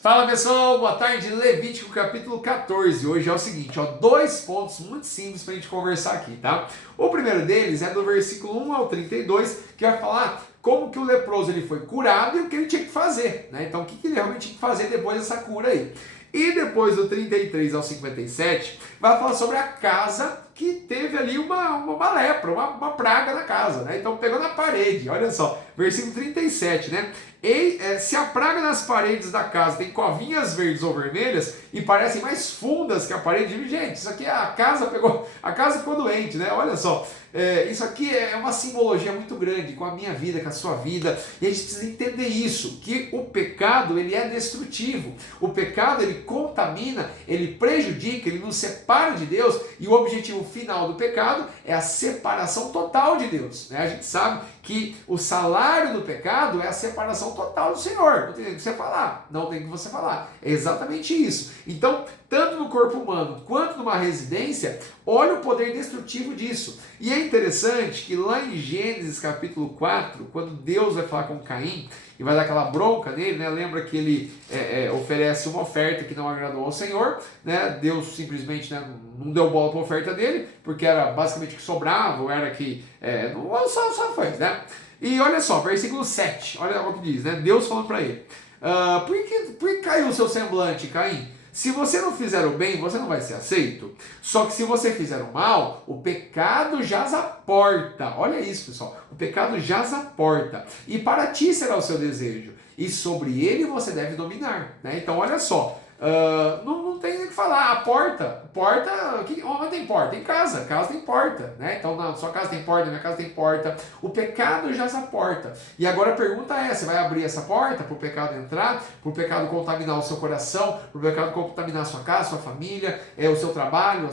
Fala pessoal, boa tarde, Levítico capítulo 14. Hoje é o seguinte, dois pontos muito simples para a gente conversar aqui, tá? O primeiro deles é do versículo 1 ao 32, que vai falar como que o leproso ele foi curado e o que ele tinha que fazer, né? Então o que ele realmente tinha que fazer depois dessa cura aí. E depois do 33 ao 57, vai falar sobre a casa que teve ali uma lepra, uma praga na casa, né? Então pegou na parede, olha só, versículo 37, né? Se a praga nas paredes da casa tem covinhas verdes ou vermelhas e parecem mais fundas que a parede, gente, isso aqui a casa ficou doente, né? Olha só, isso aqui é uma simbologia muito grande com a minha vida, com a sua vida, e a gente precisa entender isso, que o pecado ele é destrutivo, o pecado ele contamina, ele prejudica, ele nos separa de Deus, e o objetivo final do pecado é a separação total de Deus, né? A gente sabe que o salário do pecado é a separação total do Senhor. Não tem o que você falar. Não tem o que você falar. É exatamente isso. Então, tanto no corpo humano quanto numa residência, olha o poder destrutivo disso. E é interessante que lá em Gênesis capítulo 4, quando Deus vai falar com Caim e vai dar aquela bronca nele, né? Lembra que ele oferece uma oferta que não agradou ao Senhor, né? Deus simplesmente, né, não deu bola para a oferta dele, porque era basicamente o que sobrava, ou era que só foi, né? E olha só, versículo 7, olha o que diz, né? Deus falando para ele, por que caiu o seu semblante, Caim? Se você não fizer o bem, você não vai ser aceito. Só que se você fizer o mal, o pecado jaz à porta. Olha isso, pessoal. O pecado jaz à porta. E para ti será o seu desejo. E sobre ele você deve dominar, né? Então, olha só. Não tem nem o que falar. A porta, onde tem porta? Em casa tem porta, né? Então na sua casa tem porta, na minha casa tem porta. O pecado já essa porta. E agora a pergunta é: você vai abrir essa porta para o pecado entrar, para o pecado contaminar o seu coração, para o pecado contaminar a sua casa, sua família, o seu trabalho?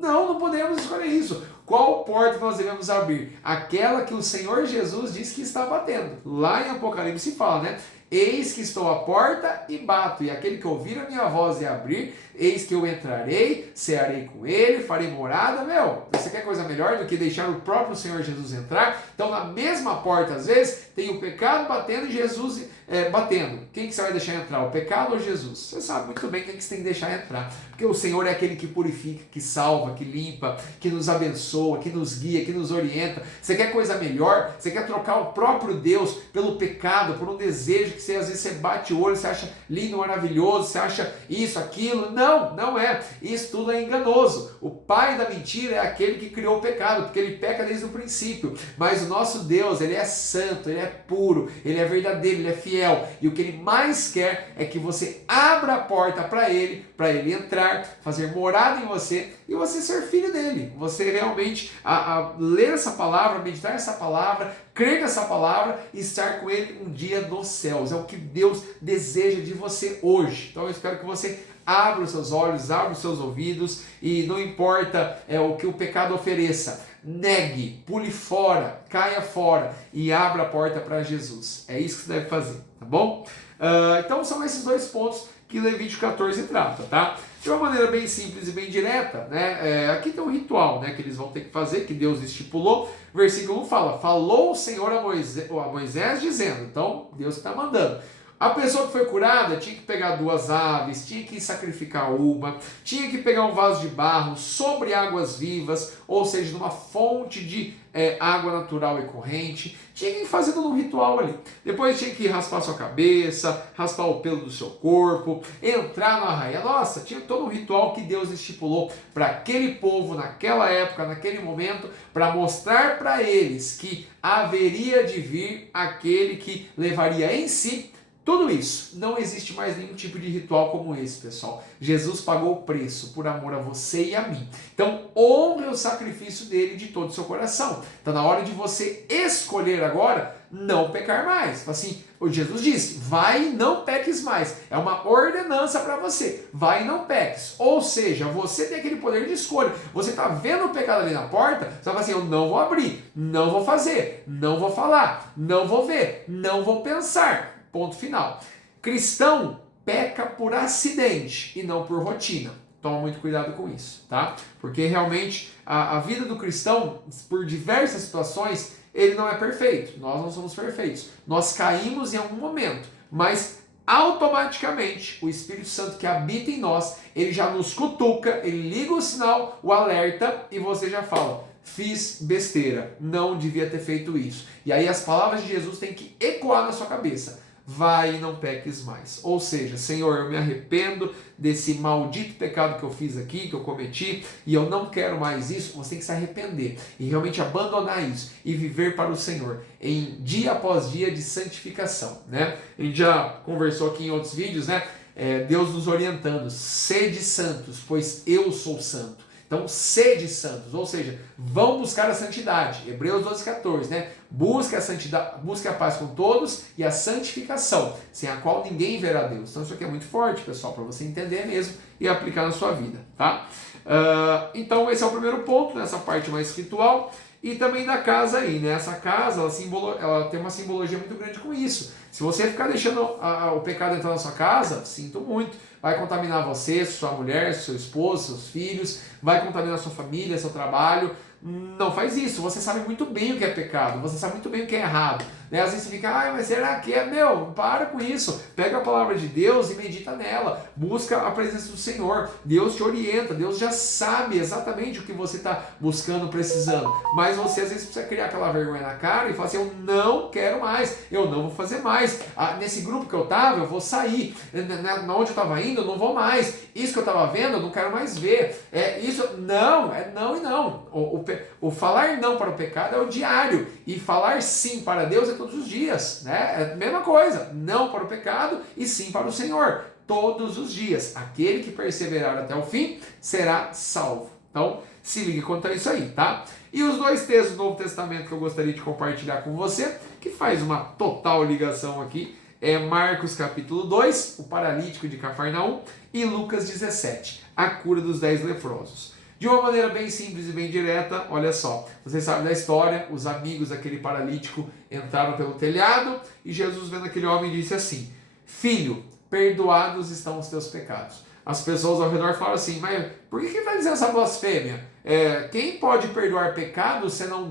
Não podemos escolher isso. Qual porta nós devemos abrir? Aquela que o Senhor Jesus diz que está batendo. Lá em Apocalipse fala, né? Eis que estou à porta e bato, e aquele que ouvir a minha voz e abrir, eis que eu entrarei, cearei com ele, farei morada. Você quer coisa melhor do que deixar o próprio Senhor Jesus entrar? Então na mesma porta, às vezes, tem o pecado batendo e Jesus batendo. Quem que você vai deixar entrar? O pecado ou Jesus? Você sabe muito bem quem que você tem que deixar entrar, porque o Senhor é aquele que purifica, que salva, que limpa, que nos abençoa, que nos guia, que nos orienta. Você quer coisa melhor? Você quer trocar o próprio Deus pelo pecado, por um desejo que às vezes você bate o olho, você acha lindo, maravilhoso, você acha isso, aquilo? Não é. Isso tudo é enganoso. O pai da mentira é aquele que criou o pecado, porque ele peca desde o princípio. Mas o nosso Deus, ele é santo, ele é puro, ele é verdadeiro, ele é fiel. E o que ele mais quer é que você abra a porta para ele entrar, fazer morada em você e você ser filho dele. Você realmente ler essa palavra, meditar essa palavra, crer nessa palavra e estar com ele um dia nos céus. É o que Deus deseja de você hoje. Então eu espero que você abra os seus olhos, abra os seus ouvidos e não importa o que o pecado ofereça, negue, pule fora, caia fora e abra a porta para Jesus. É isso que você deve fazer, tá bom? Então são esses dois pontos que Levítico 14 trata, tá? De uma maneira bem simples e bem direta, né? Aqui tem um ritual, né, que eles vão ter que fazer, que Deus estipulou. Versículo 1 fala: falou o Senhor a Moisés dizendo. Então, Deus está mandando. A pessoa que foi curada tinha que pegar 2 aves, tinha que sacrificar uma, tinha que pegar um vaso de barro sobre águas vivas, ou seja, numa fonte de água natural e corrente. Tinha que fazer todo um ritual ali. Depois tinha que raspar sua cabeça, raspar o pelo do seu corpo, entrar no arraial. Nossa, tinha todo um ritual que Deus estipulou para aquele povo, naquela época, naquele momento, para mostrar para eles que haveria de vir aquele que levaria em si tudo isso. Não existe mais nenhum tipo de ritual como esse, pessoal. Jesus pagou o preço por amor a você e a mim. Então, honre o sacrifício dele de todo o seu coração. Então, na hora de você escolher agora, não pecar mais. Assim, o Jesus disse, vai e não peques mais. É uma ordenança para você. Vai e não peques. Ou seja, você tem aquele poder de escolha. Você está vendo o pecado ali na porta, você fala assim, eu não vou abrir, não vou fazer, não vou falar, não vou ver, não vou pensar. Ponto final. Cristão peca por acidente e não por rotina. Toma muito cuidado com isso, tá? Porque realmente a vida do cristão, por diversas situações, ele não é perfeito. Nós não somos perfeitos. Nós caímos em algum momento, mas automaticamente o Espírito Santo que habita em nós, ele já nos cutuca, ele liga o sinal, o alerta, e você já fala: fiz besteira, não devia ter feito isso. E aí as palavras de Jesus têm que ecoar na sua cabeça: vai e não peques mais. Ou seja, Senhor, eu me arrependo desse maldito pecado que eu fiz aqui, que eu cometi, e eu não quero mais isso. Você tem que se arrepender e realmente abandonar isso e viver para o Senhor em dia após dia de santificação, né? A gente já conversou aqui em outros vídeos, né? Deus nos orientando: sede santos, pois eu sou santo. Então, sede santos, ou seja, vão buscar a santidade. Hebreus 12,14, né? Busque a santidade, busque a paz com todos e a santificação, sem a qual ninguém verá Deus. Então, isso aqui é muito forte, pessoal, para você entender mesmo e aplicar na sua vida, tá? Então, esse é o primeiro ponto, nessa parte mais espiritual. E também da casa aí, né? Essa casa, ela tem uma simbologia muito grande com isso. Se você ficar deixando o pecado entrar na sua casa, sinto muito, vai contaminar você, sua mulher, seu esposo, seus filhos, vai contaminar sua família, seu trabalho. Não faz isso. Você sabe muito bem o que é pecado, você sabe muito bem o que é errado, né? Às vezes você fica: mas será que é? Meu, para com isso. Pega a palavra de Deus e medita nela. Busca a presença do Senhor. Deus te orienta, Deus já sabe exatamente o que você está buscando, precisando. Mas você às vezes precisa criar aquela vergonha na cara e falar assim: eu não quero mais, eu não vou fazer mais. Nesse grupo que eu estava, eu vou sair. Na onde eu estava indo, eu não vou mais. Isso que eu estava vendo, eu não quero mais ver. Não e não. O falar não para o pecado é o diário, e falar sim para Deus é todos os dias, né? É a mesma coisa: não para o pecado e sim para o Senhor, todos os dias. Aquele que perseverar até o fim será salvo. Então, se ligue quanto a isso aí, tá? E os dois textos do Novo Testamento que eu gostaria de compartilhar com você, que faz uma total ligação aqui, é Marcos capítulo 2, o paralítico de Cafarnaum, e Lucas 17, a cura dos 10 leprosos. De uma maneira bem simples e bem direta, olha só, vocês sabem da história: os amigos daquele paralítico entraram pelo telhado e Jesus, vendo aquele homem, disse assim: filho, perdoados estão os teus pecados. As pessoas ao redor falam assim: mas por que está dizendo essa blasfêmia? Quem pode perdoar pecados senão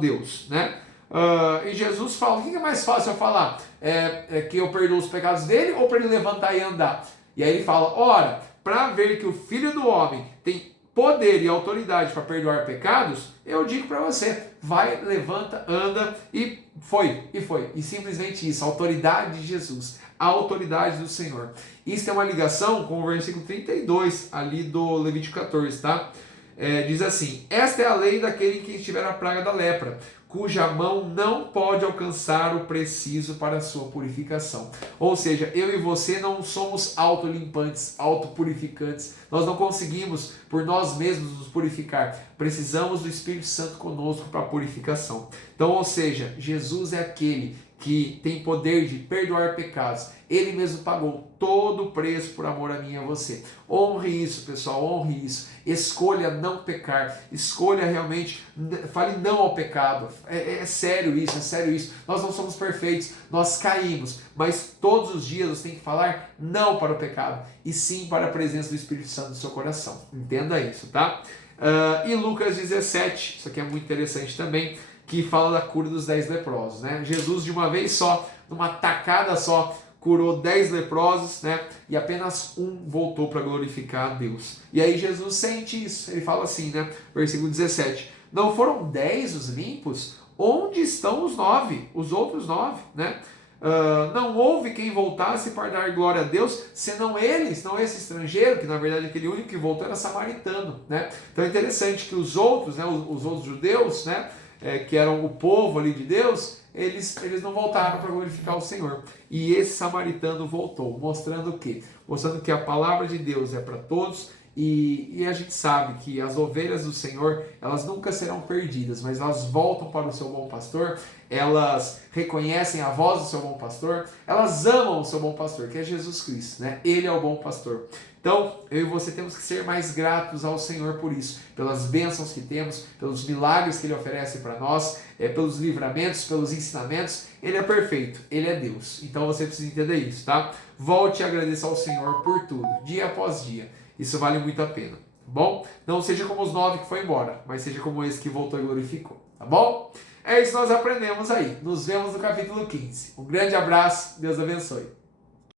Deus, né? E Jesus fala: o que é mais fácil eu falar? Que eu perdoo os pecados dele ou para ele levantar e andar? E aí ele fala: ora, para ver que o Filho do Homem tem poder e autoridade para perdoar pecados, eu digo para você: vai, levanta, anda, e foi. E simplesmente isso, a autoridade de Jesus, a autoridade do Senhor. Isso tem uma ligação com o versículo 32 ali do Levítico 14, tá? Diz assim: esta é a lei daquele em quem estiver a praga da lepra, cuja mão não pode alcançar o preciso para a sua purificação. Ou seja, eu e você não somos autolimpantes, autopurificantes. Nós não conseguimos por nós mesmos nos purificar. Precisamos do Espírito Santo conosco para a purificação. Então, ou seja, Jesus é aquele que tem poder de perdoar pecados. Ele mesmo pagou todo o preço por amor a mim e a você. Honre isso, pessoal, honre isso. Escolha não pecar. Escolha realmente, fale não ao pecado. É sério isso, é sério isso. Nós não somos perfeitos, nós caímos, mas todos os dias você tem que falar não para o pecado e sim para a presença do Espírito Santo no seu coração. Entenda isso, tá? E Lucas 17, isso aqui é muito interessante também, que fala da cura dos 10 leprosos, né? Jesus, de uma vez só, numa tacada só, curou 10 leprosos, né? E apenas um voltou para glorificar a Deus. E aí Jesus sente isso, ele fala assim, né? Versículo 17: não foram 10 os limpos? Onde estão os 9? Os outros 9, né? Não houve quem voltasse para dar glória a Deus, senão eles, não esse estrangeiro, que na verdade aquele único que voltou era samaritano, né? Então é interessante que os outros, né, os outros judeus, né, que eram o povo ali de Deus, eles não voltaram para glorificar o Senhor. E esse samaritano voltou, mostrando o quê? Mostrando que a palavra de Deus é para todos. E a gente sabe que as ovelhas do Senhor, elas nunca serão perdidas, mas elas voltam para o seu bom pastor, elas reconhecem a voz do seu bom pastor, elas amam o seu bom pastor, que é Jesus Cristo, né? Ele é o bom pastor. Então, eu e você temos que ser mais gratos ao Senhor por isso, pelas bênçãos que temos, pelos milagres que Ele oferece para nós, pelos livramentos, pelos ensinamentos. Ele é perfeito, Ele é Deus. Então você precisa entender isso, tá? Volte a agradecer ao Senhor por tudo, dia após dia. Isso vale muito a pena, tá bom? Não seja como os 9 que foi embora, mas seja como esse que voltou e glorificou, tá bom? É isso que nós aprendemos aí. Nos vemos no capítulo 15. Um grande abraço, Deus abençoe.